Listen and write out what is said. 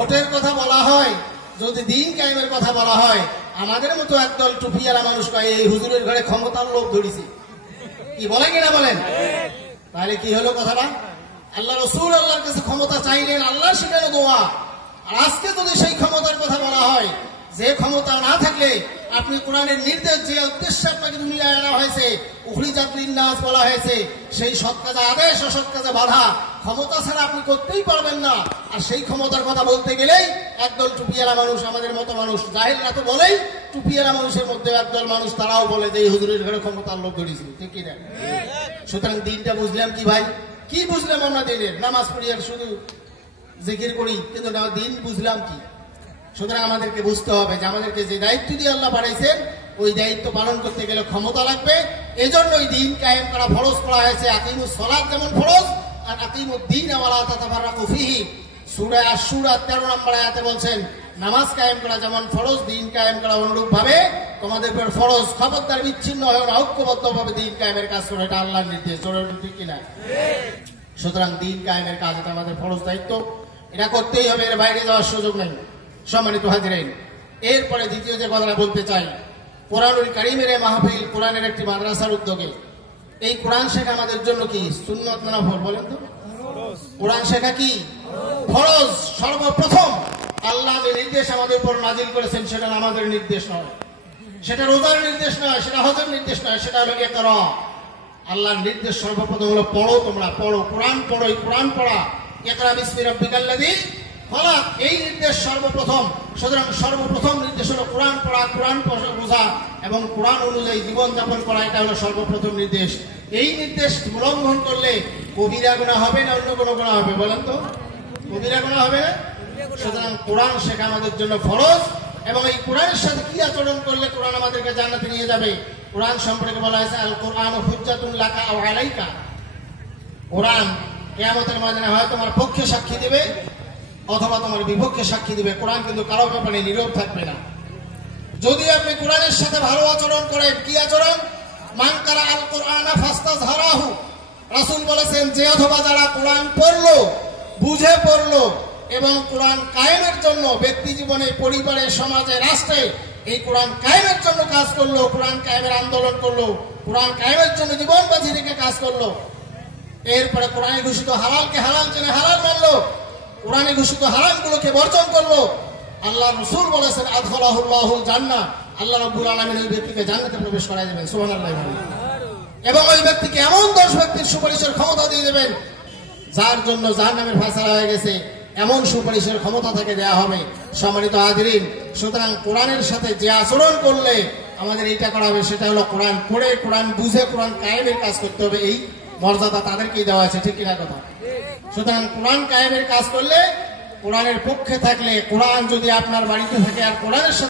ভোটের কথা বলা হয়, যদি দিন কায়েমের কথা বলা হয়, আমাদের মতো একদল টুপিয়ালা মানুষ কয় এই হুজুরের ঘরে ক্ষমতার লোভ ধরেছি। কি বলে কিনা বলেন? তাহলে কি হলো কথাটা? আল্লাহ রসুল আল্লাহর কাছে ক্ষমতা চাইলেন, আল্লাহ সেখানে দোয়া। আর আজকে যদি সেই ক্ষমতার কথা বলা হয়, যে ক্ষমতা না থাকলে আপনি কোরআনের নির্দেশ, যে উদ্দেশ্যে আপনাকে দুনিয়ায় আনা হয়েছে, উখরিজাত লিন্নাস বলা হয়েছে, সেই সৎ কাজে আদেশ অসৎ কাজে বাধা, ক্ষমতা ছাড়া আপনি করতেই পারবেন না। আর সেই ক্ষমতার কথা বলতে গেলেই একদল টুপিয়ালা মানুষ, আমাদের মতো মানুষ, জাহেলরা তো বলেই, টুপিয়ালা মানুষের মধ্যে একদল মানুষ তারাও বলে যে এই হুজুরের ঘরে ক্ষমতার লোক ধরেছিল। ঠিক কিনা? সুতরাং দিনটা বুঝলাম কি ভাই? কি বুঝলাম আমরা দিনের? নামাজ পড়ি আর শুধু জিকির করি, কিন্তু দিন বুঝলাম কি? সুতরাং আমাদেরকে বুঝতে হবে যে আমাদেরকে যে দায়িত্ব দিয়ে আল্লাহ বাড়াইছেন, ওই দায়িত্ব পালন করতে গেলে ক্ষমতা লাগবে। এজন্যই দিন কায়েম করা ফরজ করা হয়েছে। আকিমুস সালাত যেমন ফরজ, আর আকিমুদ্দিন ওয়ালা তাতাফাররাকু ফীহি। সূরা আশ-শূরা 13 নম্বর আয়াতে বলছেন নামাজ কায়েম করা যেমন ফরজ, দিন কায়েম করা অনুরূপ ভাবে তোমাদের উপর ফরজ। খবরদার বিচ্ছিন্ন হয়ে না, ঐক্যবদ্ধভাবে দিন কায়েমের কাজ করে, এটা আল্লাহর নির্দেশ। ঠিক কিনা? সুতরাং দিন কায়েমের কাজ এটা আমাদের ফরজ দায়িত্ব, এটা করতেই হবে, এর বাইরে যাওয়ার সুযোগ নেই। সম্মানিত হাজিরাইন, এরপরে দ্বিতীয় যে কথাটা বলতে চাই, কোরআনুল কারীমের মাহফিল কোরআনের একটি মাদ্রাসার উদ্যোগে। এই কোরআন শেখা আমাদের জন্য কি সুন্নত না নফল? বলেন তো। কোরআন শেখা কি ফরজ? সর্বপ্রথম আল্লাহ যে নির্দেশ আমাদের উপর নাজিল করেছেন, সেটা নামাজের নির্দেশ নয়, সেটা রোজার নির্দেশ নয়, সেটা হজের নির্দেশ নয়, সেটা হলো ইকরা। আল্লাহর নির্দেশ সর্বপ্রথম হলো পড়ো, তোমরা পড়ো, কোরআন পড়ো। এই কোরআন পড়া, ইকরা বিসমি রাব্বিকাল্লাযী খলাক, এই নির্দেশ সর্বপ্রথম। সুতরাং সর্বপ্রথম নির্দেশ হলো কোরআন পড়া, কোরআন বোঝা এবং কোরআন অনুযায়ী জীবনযাপন করা, এটা হলো সর্বপ্রথম নির্দেশ। এই নির্দেশ উল্লঙ্ঘন করলে কবিরা গুনাহ হবে না অন্য কোনো গুনাহ হবে? বলেন তো, কবিরা গুনাহ হবে না? সুতরাং কোরআন শেখা আমাদের জন্য ফরজ। এবং এই কোরআনের সাথে কি আচরণ করলে কোরআন আমাদেরকে জান্নাতে নিয়ে যাবে? কোরআন সম্পর্কে বলা হয়েছে আল কোরআন হুজ্জাতুন লাকা আও আলাইকা। কোরআন কিয়ামতের ময়দানে হয় তোমার পক্ষে সাক্ষী দিবে অথবা তোমার বিপক্ষে সাক্ষী দিবে। কোরআন কিন্তু কারো ব্যাপারে নীরব থাকবে না। যদি আপনি কোরআনের সাথে ভালো আচরণ করেন, কি আচরণ? মান কারা আল কোরআনা ফাস্তাযহারাহু, রাসূল বলেছেন যে অথবা যারা কোরআন পড়লো, বুঝে পড়লো এবং কোরআন কায়েমের জন্য ব্যক্তি জীবনে, পরিবারে, সমাজে, রাষ্ট্রে এই কোরআন কায়েমের জন্য কাজ করলো, কোরআন কায়েমের আন্দোলন করলো, কোরআন কায়েমের জন্য জীবন বাজি রেখে কাজ করলো। এরপরে কোরআনে ঘোষিত হালালকে হালাল জেনে হালাল মানলো, কোরআনে ঘোষিত হারামগুলোকে বর্জন করলো। আল্লাহ রাসূল বলেছেন আদখালাহুল্লাহুল জান্নাহ, আল্লাহ রাব্বুল আলামিন ওই ব্যক্তিকে জান্নাতে প্রবেশ করায় দেবেন। সুবহানাল্লাহ। এবং ওই ব্যক্তিকে এমন 10 ব্যক্তির সুপারিশের ক্ষমতা দিয়ে দেবেন যার জন্য জাহান্নামের ফয়সালা হয়ে গেছে, এমন সুপারিশের ক্ষমতা থেকে দেয়া হবে। সম্মানিত হাজিরিন, সুতরাং কোরআনের সাথে যে আচরণ করলে আমাদের এইটা করা হবে, সেটা হলো কোরআন পড়ে, কোরআন বুঝে, কোরআন কায়েমের কাজ করতে হবে। এই মর্যাদা তাদেরকেই দেওয়া আছে। ঠিক কিনা কথা? সুতরাং কোরআন কায়েমের কাজ করলে, কোরআনের পক্ষে থাকলে, কোরআন যদি আপনার বাড়িতে থাকে আর কোরআনের